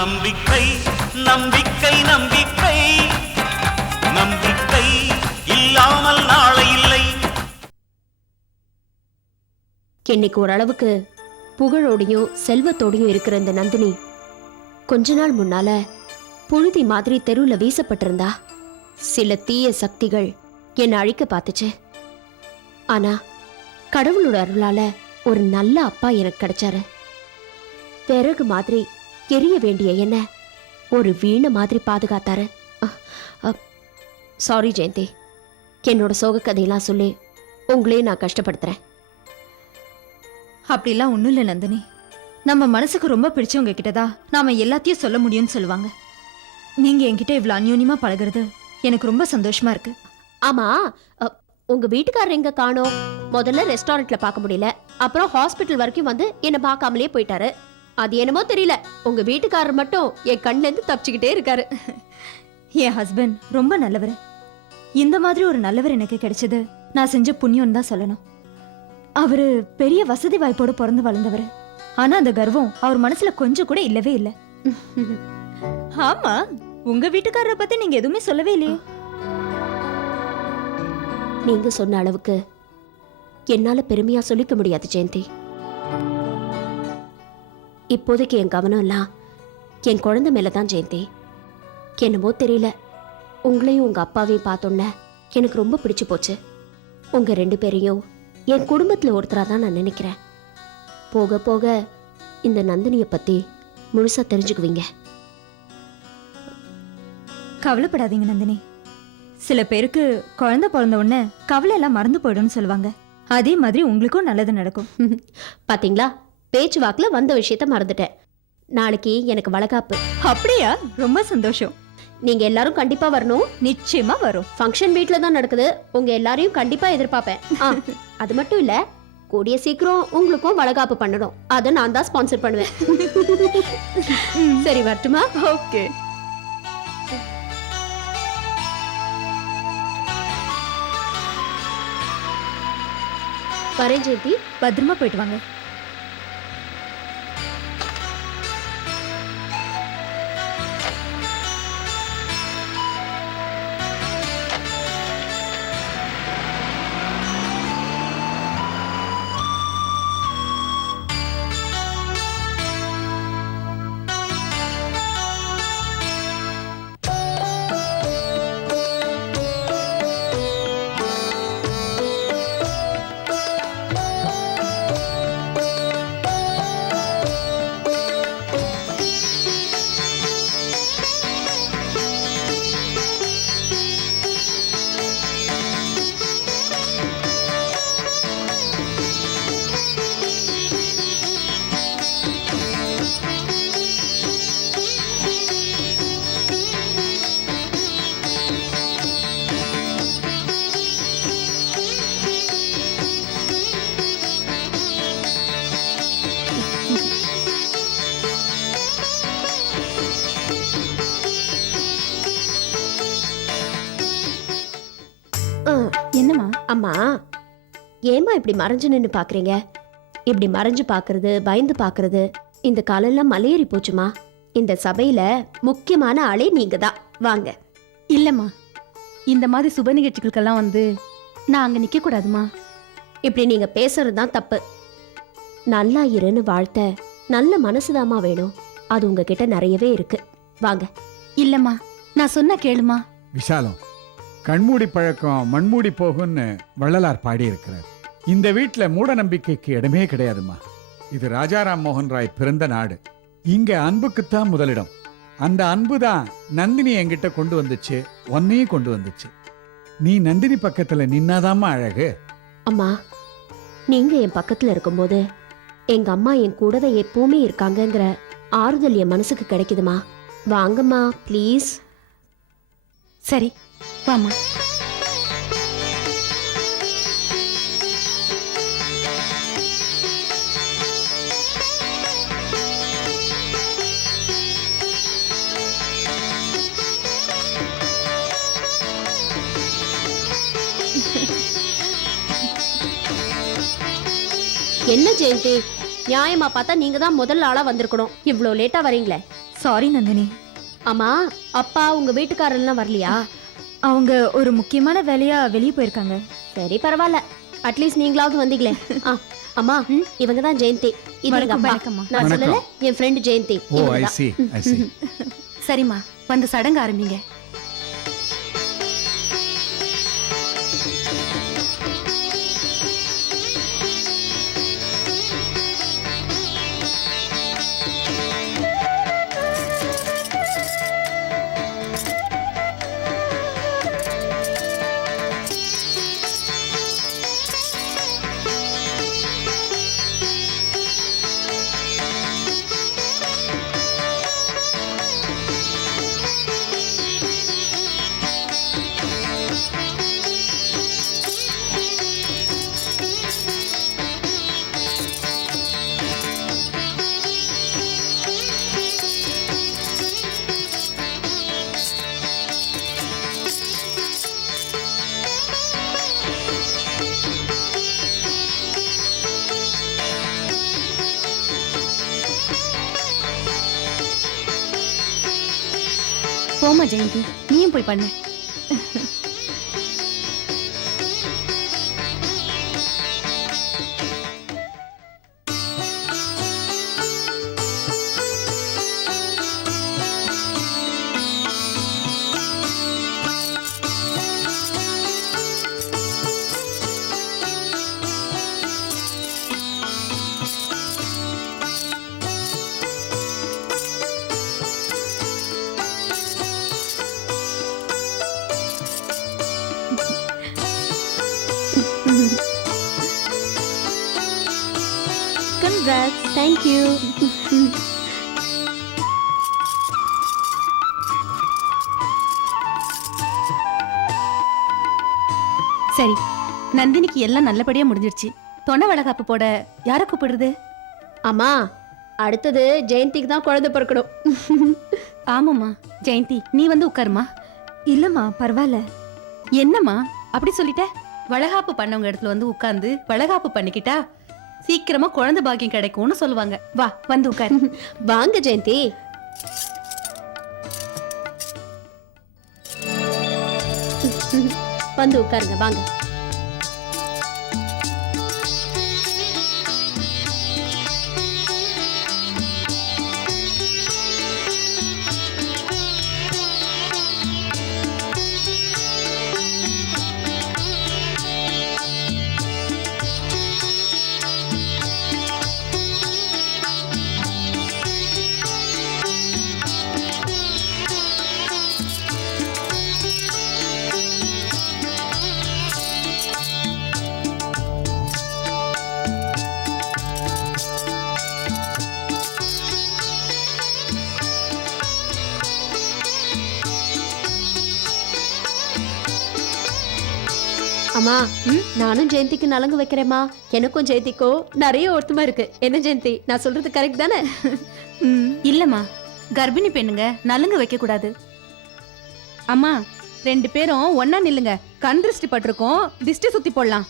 நம்பிக்கை நம்பிக்கை நம்பிக்கை நம்பிக்கை இல்லாமல் நாளை இல்லை. இன்னைக்கு ஓரளவுக்கு புகழோடையும் செல்வத்தோடையும் இருக்கிற இந்த நந்தினி கொஞ்ச நாள் முன்னால புழுதி மாதிரி தெருவுல வீசப்பட்டிருந்தா சில தீய சக்திகள் என்னை அழிக்க பார்த்துச்சு. ஆனா கடவுளோட அருளால ஒரு நல்ல அப்பா எனக்கு கிடைச்சாரு. பிறகு மாதிரி எரிய வேண்டிய என்ன ஒரு வீணை மாதிரி பாதுகாத்தாரு. சாரி ஜெயந்தி, என்னோட சோக கதையெல்லாம் சொல்லி உங்களையும் நான் கஷ்டப்படுத்துறேன். அப்படிலாம் ஒண்ணும் இல்லை நந்தினி. நம்ம மனசுக்கு ரொம்ப பிடிச்சவங்க கிட்டதான் நாம எல்லாத்தையும் சொல்ல முடியும்னு சொல்லுவாங்க. நீங்க என்கிட்ட இவ்வளவு அந்யோன்யமா பழகுறது எனக்கு ரொம்ப சந்தோஷமா இருக்கு. ஆமா, உங்க வீட்டுக்காரர் எங்க காணோம்? முதல்ல ரெஸ்டாரண்ட்ல பார்க்க முடியல, அப்புறம் ஹாஸ்பிட்டல் வரைக்கும் வந்து என்ன பார்க்காமலே போயிட்டாரு. அது என்னமோ தெரியல, உங்க வீட்டுக்காரர் மட்டும் என் கண்ணுல இருந்து தப்பிச்சுக்கிட்டே இருக்காரு. என் ஹஸ்பண்ட் ரொம்ப நல்லவர். இந்த மாதிரி ஒரு நல்லவர் எனக்கு கிடைச்சது நான் செஞ்ச புண்ணியம் தான் சொல்லணும். அவரு பெரிய வசதி வாய்ப்போடு பிறந்து வளர்ந்தவர். ஆனா அந்த கர்வம் அவர் மனசுல கொஞ்சம் கூட இல்லவே இல்லை. ஆமா, உங்க வீட்டுக்காரரை பத்தி நீங்க எதுவுமே சொல்லவே இல்லையே. நீங்க சொன்ன அளவுக்கு என்னால பெருமையா சொல்லிக்க முடியாது ஜெயந்தி. இப்போதைக்கு என் கவனம் எல்லாம் என் குழந்தை மேலதான் ஜெயந்தி. என்னமோ தெரியல, உங்களையும் உங்க அப்பாவையும் பார்த்தோன்ன எனக்கு ரொம்ப பிடிச்சு போச்சு. உங்க 2 பேரையும் என் குடும்பத்துல ஒருத்தரா தான் நான் நினைக்கிறேன். போக போக இந்த நந்தினிய பத்தி முழுசா தெரிஞ்சுக்குவீங்க. கவலைப்படாதீங்க நந்தினி. சில பேருக்கு குழந்தை பிறந்த உடனே கவலை எல்லாம் மறந்து போயிடும்னு சொல்லுவாங்க. அதே மாதிரி உங்களுக்கும் நல்லது நடக்கும். பாத்தீங்களா, பேச்சு வாக்குல வந்த விஷயத்த மறந்துட்டேன். நாளைக்கு எனக்கு வளகாப்பு. அப்படியா? ரொம்ப சந்தோஷம். நீங்க எல்லாரும் கண்டிப்பா வரணும். நிச்சயமா வரும். ஃபங்க்ஷன் வீட்ல தான் நடக்குது. உங்க எல்லாரையும் கண்டிப்பா எதிர்பார்ப்பேன். அது மட்டும் இல்ல, கூடிய சீக்கிரம் உங்களுக்கும் வளகாப்பு பண்ணணும். அதை நான் தான் ஸ்பான்சர் பண்ணுவேன். சரி, வரட்டுமா? ஓகே. வரேன் ஜெயந்தி. பத்திரமா போயிட்டு வாங்க. என்னம்மா? அம்மா, ஏமா இப்படி மறைஞ்சு நின்று பாக்குறீங்க? இப்படி மறைஞ்சு பாக்குறது, பயந்து பாக்குறது இந்த காலெல்லாம் மலையேறி போச்சுமா. இந்த சபையில முக்கியமான ஆளே நீங்க தான். வாங்க. இல்லம்மா, இந்த மாதிரி சுப நிகழ்ச்சிகளுக்கெல்லாம் வந்து நான் அங்க நிக்க கூடாதுமா. இப்படி நீங்க பேசுறது தான் தப்பு. நல்லா இருன்னு வாழ்த்த நல்ல மனசுதாமா வேணும். அது உங்ககிட்ட நிறையவே இருக்கு. வாங்க. இல்லம்மா, நான் சொன்னா கேளுமா. விஷாலம், கண்மூடி பழக்கம் மண்மூடி போகும்னு வள்ளலார் பாடி இருக்கிறார். இந்த வீட்டுல மூட நம்பிக்கைக்கு இடமே கிடையாதுமா. இது ராஜாராம் மோகன் ராய் பிறந்த நாடு. இங்க அன்புக்குத்தான் முதலிடம். அந்த அன்பு தான் நந்தினி என்கிட்ட கொண்டு வந்துச்சு, உன்னையும் கொண்டு வந்துச்சு. நீ நந்தினி பக்கத்துல நின்னாதாம்மா அழகு. அம்மா, நீங்க என் பக்கத்துல இருக்கும்போது எங்க அம்மா என் கூடவே எப்பவுமே இருக்காங்கங்கிற ஆறுதல் என் மனசுக்கு கிடைக்குதுமா. வாங்கம்மா, ப்ளீஸ். சரி, வாமா. என்ன ஜெயந்தி, நியாயமா பார்த்தா நீங்க தான் முதல் ஆளா வந்திருக்கணும். இவ்வளவு லேட்டா வரீங்களே. சாரி நந்தினி. அம்மா, அப்பா உங்க வீட்டுக்காரெல்லாம் வரலையா? அவங்க ஒரு முக்கியமான வேலையா வெளியே போயிருக்காங்க. சரி, பரவாயில்ல. அட்லீஸ்ட் நீங்களாவது வந்தீங்களே. அம்மா, இவங்க தான் ஜெயந்தி. இது எங்க அப்பா. வணக்கம்மா. நான் வணக்கம். சொல்லல, என் ஃப்ரெண்ட் ஜெயந்தி. ஓ, இவங்க ஐ தான். சி, ஐ சி. சரிம்மா, வந்து சடங்கு ஆரம்பிங்க. போமா ஜெயந்தி, நீயும் போய் பண்ணு. Congrats. Thank you. சரி, நந்தினிக்கு எல்லாம் நல்லபடியா முடிஞ்சிருச்சு. தொண வளகாப்பு போட யார கூப்பிடுறது? அம்மா, அடுத்தது ஜெயந்திக்கு தான் குழந்தை பிறக்கணும். ஆமாம்மா, ஜெயந்தி நீ வந்து உட்காருமா. இல்லம்மா, பரவாயில்ல. என்னம்மா அப்படி சொல்லிட்ட? வளகாப்பு பண்ணவங்க இடத்துல வந்து உட்கார்ந்து வளகாப்பு பண்ணிக்கிட்டா சீக்கிரமா குழந்தை பாக்கியம் கிடைக்கும்னு சொல்லுவாங்க. வா, வந்து உட்காரு. வாங்க ஜெயந்தி. வந்து உட்காருங்க, வாங்க. அம்மா, நானும் ஜெயந்திக்கு நலங்கு வைக்கிறேம்மா. எனக்கும் ஜெயந்திக்கும் நிறைய ஒத்துமை இருக்கு. என்ன ஜெயந்தி, நான் சொல்றது கரெக்ட் தானே? இல்லம்மா, கர்ப்பிணி பெண்ணுங்க நலுங்கு வைக்க கூடாது. அம்மா, 2 பேரும் ஒன்னா நில்லுங்க. கண் திருஷ்டி பட்டிருக்கோம், திஷ்டி சுத்தி போடலாம்.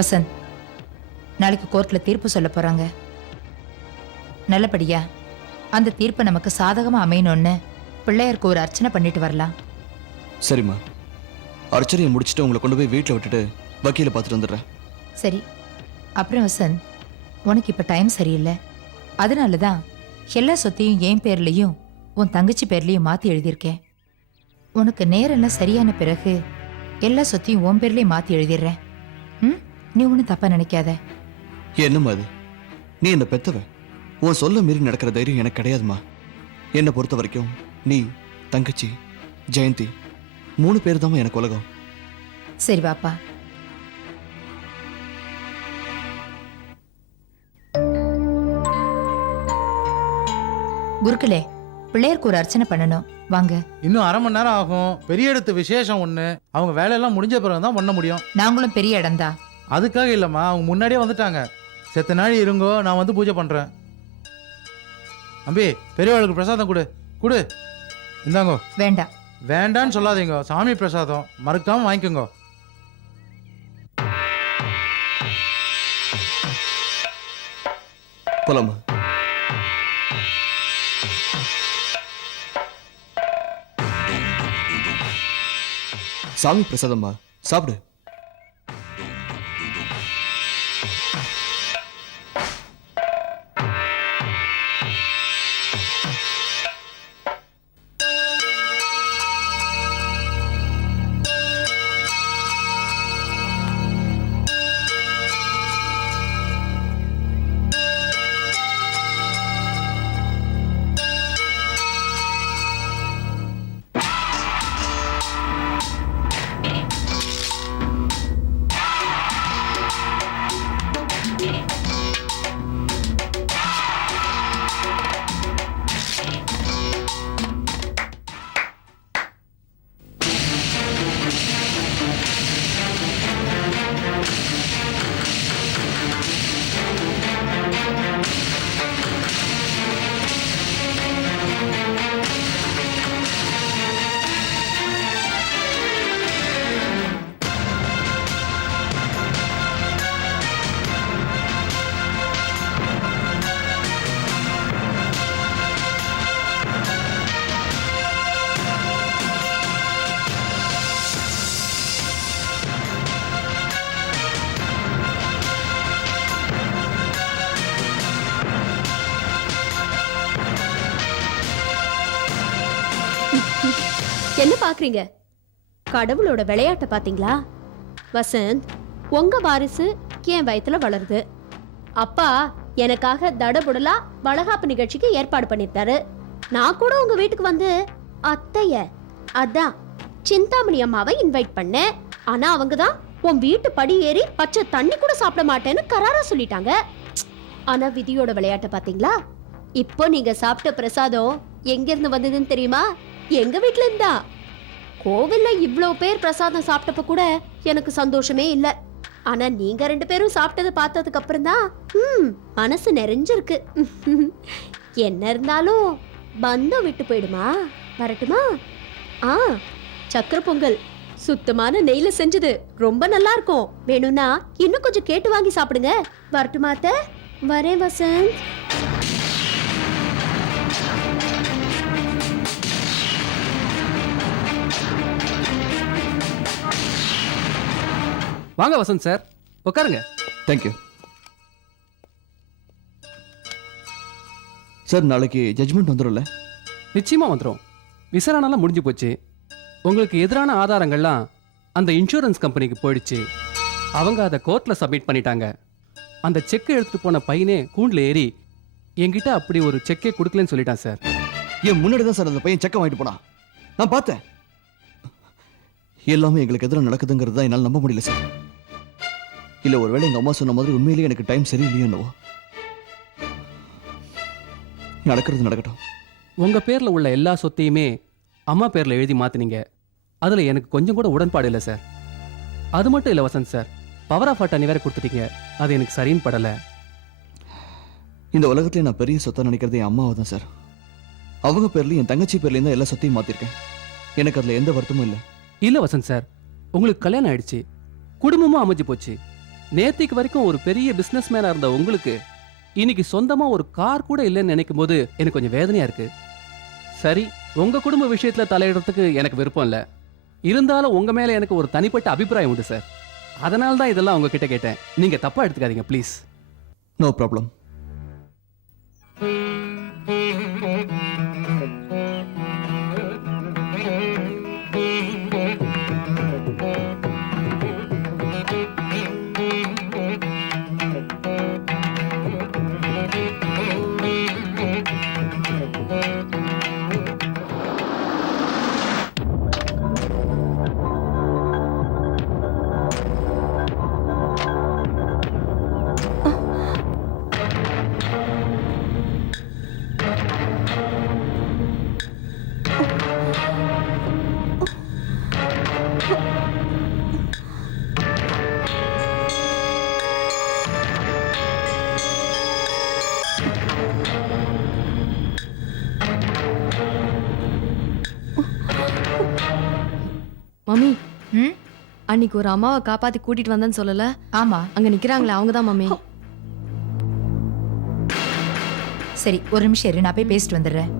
வசந்த், நாளைக்கு கோர்ட்ல தீர்ப்பு சொல்ல போறாங்க. நல்லபடியா அந்த தீர்ப்பு நமக்கு சாதகமா அமையணும்னு பிள்ளையாருக்கு ஒரு அர்ச்சனை பண்ணிட்டு வரலாம். சரிம்மா, அர்ச்சனையை முடிச்சுட்டு உங்களை கொண்டு போய் வீட்டில் விட்டுட்டு வக்கீலை பார்த்துட்டு வந்துடுறேன். சரி. அப்புறம் வசந்த், உனக்கு இப்ப டைம் சரியில்லை. அதனால தான் எல்லா சொத்தையும் என் பேர்லயும் உன் தங்கச்சி பேர்லயும் மாத்தி எழுதியிருக்கேன். உனக்கு நேரெல்லாம் சரியான பிறகு எல்லா சொத்தையும் உன் பேர்லயும் மாத்தி எழுதிடுறேன். நீ ஒன்றும் தப்பா நினைக்காத. என்னம்மா அது? நீ என்ன பெத்தவ, உன் சொல்ல மீறி நடக்கிற தைரியம் எனக்கு கிடையாதுமா. என்னை பொறுத்த வரைக்கும் நீ, தங்கச்சி, ஜெயந்தி 3 பேர் தான் எனக்கு உலகம். சரி வாப்பா. குருக்களே, பிள்ளையருக்கு ஒரு அர்ச்சனை பண்ணணும், வாங்க. இன்னும் அரை மணி நேரம் ஆகும். பெரிய இடத்து விசேஷம் ஒண்ணு, அவங்க வேலையெல்லாம் முடிஞ்ச பிறகு தான் பண்ண முடியும். நாங்களும் பெரிய இடம்தான். அதுக்காக இல்லம்மா, அவங்க முன்னாடியே வந்துட்டாங்க. செத்த நாள் இருங்கோ, நான் வந்து பூஜை பண்றேன். அம்பி, பெரியவாளுக்கு பிரசாதம் கொடு கொடு. இந்தாங்கோ. வேண்டாம். வேண்டான்னு சொல்லாதீங்க, சாமி பிரசாதம் மறக்காம வாங்கிக்கோங்க. போலாமா? சாமி பிரசாதம்மா, சாப்பிடு. என்ன பாக்குறீங்க? கடவுளோட விளையாட்ட பாத்தீங்களா? வசந்த், உங்க வாரிசு என் வயித்துல வளருது. அப்பா எனக்காக தடபுடலா வளகாப்பு நிகழ்ச்சிக்கு ஏற்பாடு பண்ணிருக்காரு. நான் கூட உங்க வீட்டுக்கு வந்து அத்தைய, அதான் சிந்தாமணி அம்மாவை இன்வைட் பண்ணேன். ஆனா அவங்க தான் உன் வீட்டு படி ஏறி பச்சை தண்ணி கூட சாப்பிட மாட்டேன்னு கராரா சொல்லிட்டாங்க. ஆனா விதியோட விளையாட்ட பாத்தீங்களா? இப்போ நீங்க சாப்பிட்ட பிரசாதம் எங்க இருந்து வந்ததுன்னு தெரியுமா? எங்க வீட்ல இருந்தா. கோவில்ல இவ்ளோ பேர் பிரசாதம் சாப்பிட்டப்ப கூட எனக்கு சந்தோஷமே இல்ல. ஆனா நீங்க 2 பேரும் சாப்பிட்டதை பார்த்ததுக்கு அப்புறம் தான் மனசு நிறைஞ்சிருக்கு. என்ன இருந்தாலும் பந்தம் விட்டு போயிடுமா? வரட்டுமா? சக்கரை பொங்கல் சுத்தமான நெய்ல செஞ்சது, ரொம்ப நல்லா இருக்கும். வேணும்னா இன்னும் கொஞ்சம் கேட்டு வாங்கி சாப்பிடுங்க. வரட்டுமா அத்தை? வரேன் வசந்த். வாங்க வசந்த் சார், உட்காருங்க. Thank you sir. நாளைக்கு ஜட்ஜ்மெண்ட் வந்துடும்ல? நிச்சயமா வந்துடும். விசாரணைலாம் முடிஞ்சு போச்சு. உங்களுக்கு எதிரான ஆதாரங்கள்லாம் அந்த இன்சூரன்ஸ் கம்பெனிக்கு போயிடுச்சு. அவங்க அதை கோர்ட்ல சப்மிட் பண்ணிட்டாங்க. அந்த செக்கை எடுத்துட்டு போன பையனே கூண்டில் ஏறி என்கிட்ட அப்படி ஒரு செக்கே கொடுக்கலன்னு சொல்லிட்டான் சார். என் முன்னாடி தான் சார் அந்த பையன் செக்கை வாங்கிட்டு போனா. நான் பார்த்தேன். எல்லாமே எங்களுக்கு எதிராக நடக்குதுங்கிறது தான் என்னால் நம்ப முடியல சார். இல்லை, ஒருவேளை எங்கள் அம்மா சொன்ன மாதிரி உண்மையிலேயே எனக்கு டைம் சரியில்லையோ என்னவோ. நடக்கிறது நடக்கட்டும். உங்க பேர்ல உள்ள எல்லா சொத்தையுமே அம்மா பேர்ல எழுதி மாத்தினீங்க. அதுல எனக்கு கொஞ்சம் கூட உடன்பாடு இல்லை சார். அது மட்டும் இல்லை Vasanth sir, power of attorney வேற கொடுத்துட்டீங்க. அது எனக்கு சரின்னு படல. இந்த உலகத்துல நான் பெரிய சொத்தை நினைக்கிறது என் அம்மாவை தான் சார். அவங்க பேர்லயும் என் தங்கச்சி பேர்லயும் தான் எல்லா சொத்தையும் மாத்திருக்கேன். எனக்கு அதுல எந்த வருத்தமும் இல்லை. இல்ல வசந்த் சார், உங்களுக்கு கல்யாணம் ஆயிடுச்சு, குடும்பமும் அமைஞ்சு போச்சு. நேத்திக்கு வரைக்கும் ஒரு பெரிய பிசினஸ் மேனா இருந்த உங்களுக்கு இன்னைக்கு சொந்தமா ஒரு கார் கூட இல்லைன்னு நினைக்கும் போது எனக்கு கொஞ்சம் வேதனையா இருக்கு. சரி, உங்க குடும்ப விஷயத்துல தலையிடுறதுக்கு எனக்கு விருப்பம் இல்லை. இருந்தாலும் உங்க மேல எனக்கு ஒரு தனிப்பட்ட அபிப்பிராயம் உண்டு சார். அதனால தான் இதெல்லாம் உங்ககிட்ட கேட்டேன். நீங்க தப்பா எடுத்துக்காதீங்க ப்ளீஸ். No problem. அன்னைக்கு ஒரு அம்மாவை காப்பாத்தி கூட்டிட்டு வந்தேன்னு சொல்லல? ஆமா. அங்க நிக்கிறாங்களே அவங்க தான் மம்மி. சரி, ஒரு நிமிஷம் இரு, நான் போய் பேசிட்டு வந்துடுறேன்.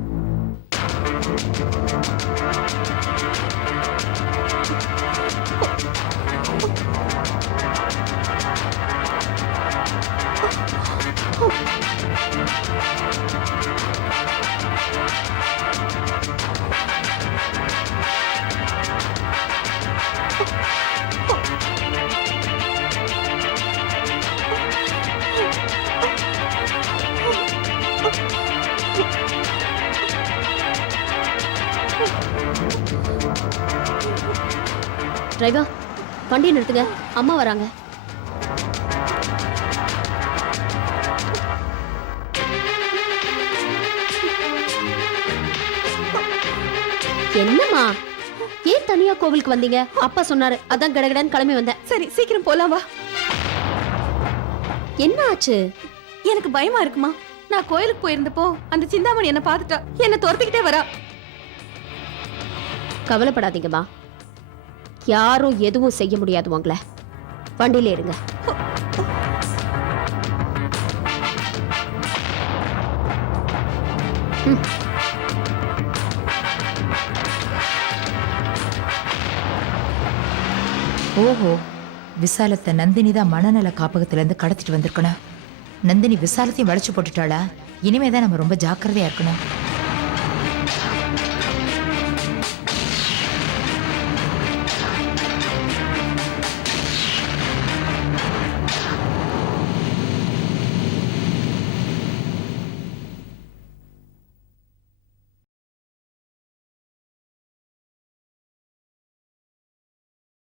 டிரைவர், வண்டியை நிறுத்துங்க, அம்மா வராங்க. என்னம்மா, ஏன் தனியா கோவிலுக்கு வந்தீங்க? அப்பா சொன்னாரு, அதான் கடகடன்னு கிளம்பி வந்தேன். சரி, சீக்கிரம் போலாம் வா. என்ன ஆச்சு? எனக்கு பயமா இருக்குமா. நான் கோயிலுக்கு போயிருந்தப்போ அந்த சிந்தாமணி என்ன பார்த்துட்டா, என்ன துரத்திக்கிட்டே வரா. கவலைப்படாதீங்கம்மா, யாரும் எதுவும் செய்ய முடியாது உங்களை. வண்டியில இருங்க. ஓஹோ, விசாலத்தை நந்தினி தான் மனநல காப்பகத்துல இருந்து கடத்திட்டு வந்திருக்கணும். நந்தினி விசாலத்தையும் வளைச்சு போட்டுட்டாளா? இனிமேதான் நம்ம ரொம்ப ஜாக்கிரதையா இருக்கணும்.